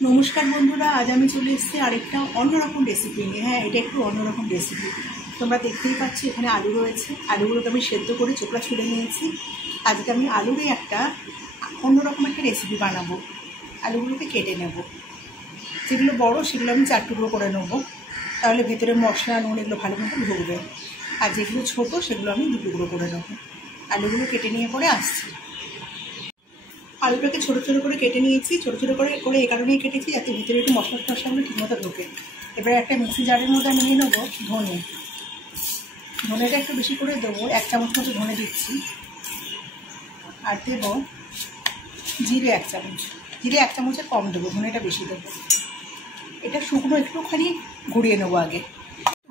নমস্কার বন্ধুরা, আজ আমি চলে এসেছি আরেকটা অন্যরকম রেসিপি নিয়ে। হ্যাঁ, এটা একটু অন্যরকম রেসিপি। তোমরা দেখতেই পাচ্ছ এখানে আলু রয়েছে। আলুগুলোকে আমি সেদ্ধ করে চোখলা ছুলে নিয়েছি। আজকে আমি আলুরই একটা অন্যরকম একটা রেসিপি বানাবো। আলুগুলোকে কেটে নেব, যেগুলো বড় সেগুলো আমি 4 টুকরো করে নেবো, তাহলে ভেতরে মশলা নুন এগুলো ভালো মতো ঢুকবে। আর যেগুলো ছোটো সেগুলো আমি 2 টুকরো করে নেবো। আলুগুলো কেটে নিয়ে পরে আসছি। আলুটাকে ছোটো ছোটো করে কেটে নিয়েছি। ছোটো ছোটো করে এই কারণেই কেটেছি যাতে ভিতরে একটু মশলা টশলাগুলো ঠিকমতো ঢোকে। এবারে একটা মিক্সি জারের মধ্যে আমি নিয়ে নেবো ধনেটা একটু বেশি করে দেবো, 1 চামচ মতো ধনে দিচ্ছি। আর দেবো জিরে 1 চামচ। জিরে 1 চামচের কম দেবো, ধনেটা বেশি দেবো। এটা শুকনো একটুখানি ঘুরিয়ে নেবো। আগে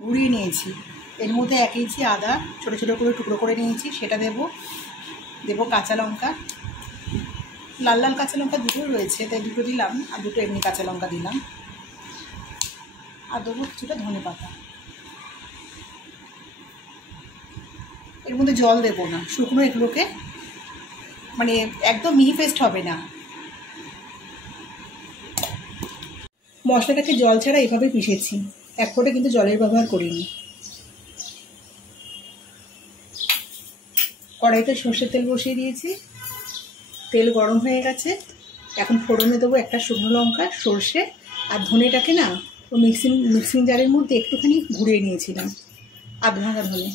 ঘুরিয়ে নিয়েছি। এর মধ্যে 1 ইঞ্চি আদা ছোটো ছোটো করে টুকরো করে নিয়েছি, সেটা দেবো কাঁচা লঙ্কা। লাল লাল কাঁচা লঙ্কা দুটো রয়েছে, তাই 2টো দিলাম, আর 2টো এমনি কাঁচা লঙ্কা দিলাম। আর দেবো কিছুটা ধনে পাতা। এর মধ্যে জল দেবো না, শুকনো এগুলোকে মানে একদম মিহি পেস্ট হবে না। মশলাটাকে জল ছাড়া এভাবে পিষেছি, 1 ফোঁটা কিন্তু জলের ব্যবহার করিনি। কড়াইতে সর্ষের তেল বসিয়ে দিয়েছি, তেল গরম হয়ে গেছে। এখন ফোড়নে দেবো একটা শুকনো লঙ্কা, সর্ষে আর ধনেটাকে না ও মিক্সিং জারের মধ্যে একটুখানি ঘুরিয়ে নিয়েছিলাম, আধ ভাঙা ধনে।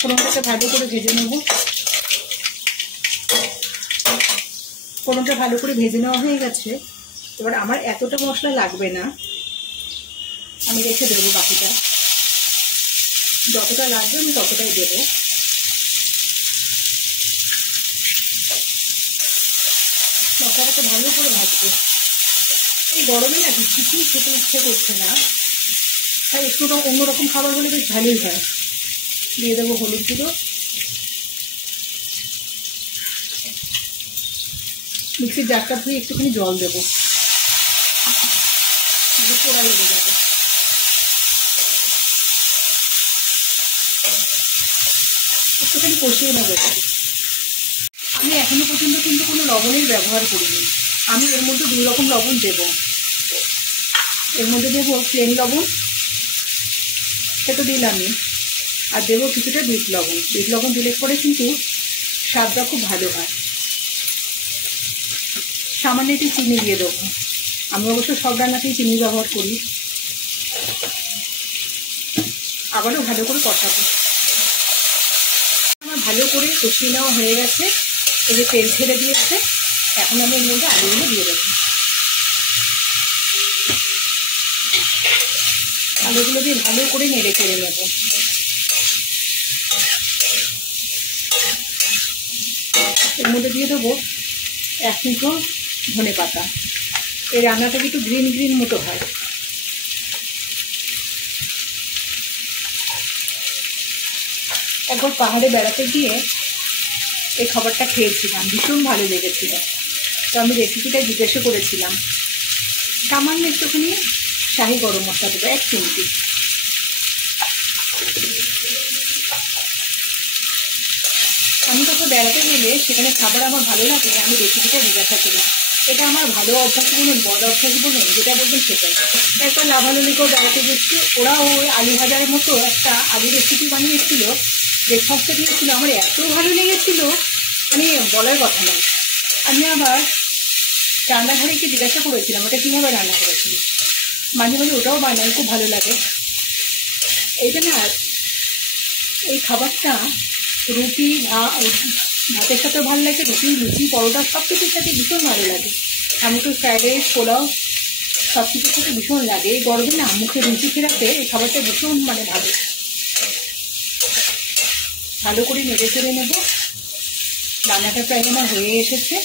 ফোড়নটাকে ভালো করে ভেজে নেব। ফোড়নটা ভালো করে ভেজে নেওয়া হয়ে গেছে। এবার আমার এতটা মশলা লাগবে না, আমি রেখে দেবো বাকিটা। যতটা লাগবে আমি ততটাই দেবো। মশলাটাকে ভালো করে ভাজবো। এই গরমে না কিছুই খেতে ইচ্ছে করছে না, তাই একটু অন্যরকম খাবার হলে বেশ ভালোই হয়। দিয়ে দেবো হলুদ গুঁড়ো। মিক্সির জারটা ধুয়ে একটুখানি জল দেবো, পোড়া লেগে যাবে। একটুখানি কষিয়ে নেবো। আমি এখনো পর্যন্ত কিন্তু কোনো লবণের ব্যবহার করিনি। আমি এর মধ্যে 2 রকম লবণ দেব। এর মধ্যে দেবো প্লেন লবণ, সেটা দিলামই। আর দেবো কিছুটা বিট লবণ। বিট লবণ দিলে পরে কিন্তু স্বাদটা খুব ভালো হয়। সামান্য একটু চিনি দিয়ে দেবো। আমি অবশ্য সব রান্নাতেই চিনি ব্যবহার করি। আবারও ভালো করে কষাবো। আমার ভালো করে কষিয়ে নেওয়া হয়ে গেছে। এই যে তেল ছেড়ে দিয়েছে, এখন আমি এর মধ্যে আলুগুলো দিয়ে দেবো। আলুগুলো দিয়ে ভালো করে নেড়ে চেড়ে নেব। এর মধ্যে দিয়ে দেবো 1 মুঠো ধনে পাতা। এই রান্নাটা একটু গ্রিন গ্রিন মতো হয়। একবার পাহাড়ে বেড়াতে গিয়ে এই খাবারটা খেয়েছিলাম, ভীষণ ভালো লেগেছিল। তো আমি রেসিপিটা জিজ্ঞাসা করেছিলাম। সামান্য একটুখানি শাহি গরম মশলা দেবো, 1 চিমটি। আমি কোথাও বেড়াতে গেলে সেখানে খাবার আমার ভালো লাগে, আমি রেসিপিটা জিজ্ঞাসা করি। এটা আমার ভালো অভ্যাস বলুন, বড় অভ্যাস বলুন, যেটা বলবেন সেটাই। একবার লাভালুলিকেও বেড়াতে গেছি, ওরা ওই আলু ভাজার মতো একটা আলু রেসিপি বানিয়েছিল, ব্রেকফাস্টে দিয়েছিল। আমার এত ভালো লেগেছিল, মানে বলার কথা নয়। আমি আবার রান্নাঘরে জিজ্ঞাসা করেছিলাম ওটা কীভাবে রান্না করেছিল। মাঝে মাঝে ওটাও বানাই, খুব ভালো লাগে। এইটা না, এই খাবারটা রুটি ভাতের সাথেও ভালো লাগে, রুটি লুচি পরোটা সব কিছুর সাথে ভীষণ ভালো লাগে। আমি তো ফ্রাইড রাইস পোলাও সব কিছুর সাথে ভীষণ লাগে। এই গরমে না মুখে রুচি ফেরাতে এই খাবারটা ভীষণ ভালো। ভালো করে নেড়ে চেড়ে নেব। রান্নাটা প্রায় আমার হয়ে এসেছে।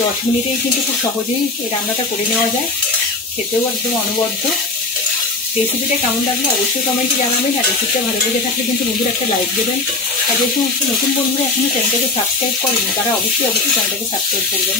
10 মিনিটেই কিন্তু খুব সহজেই এই রান্নাটা করে নেওয়া যায়, খেতেও একদম অনবদ্য। রেসিপিটা কেমন লাগলো অবশ্যই কমেন্টে জানাবেন। আর রেসিপিটা ভালো লেগে থাকলে কিন্তু বন্ধুরা একটা লাইক দেবেন। আর যে সমস্ত নতুন বন্ধুরা এখনো চ্যানেলটাকে সাবস্ক্রাইব করেনি, তারা অবশ্যই চ্যানেলটাকে সাবস্ক্রাইব করবেন।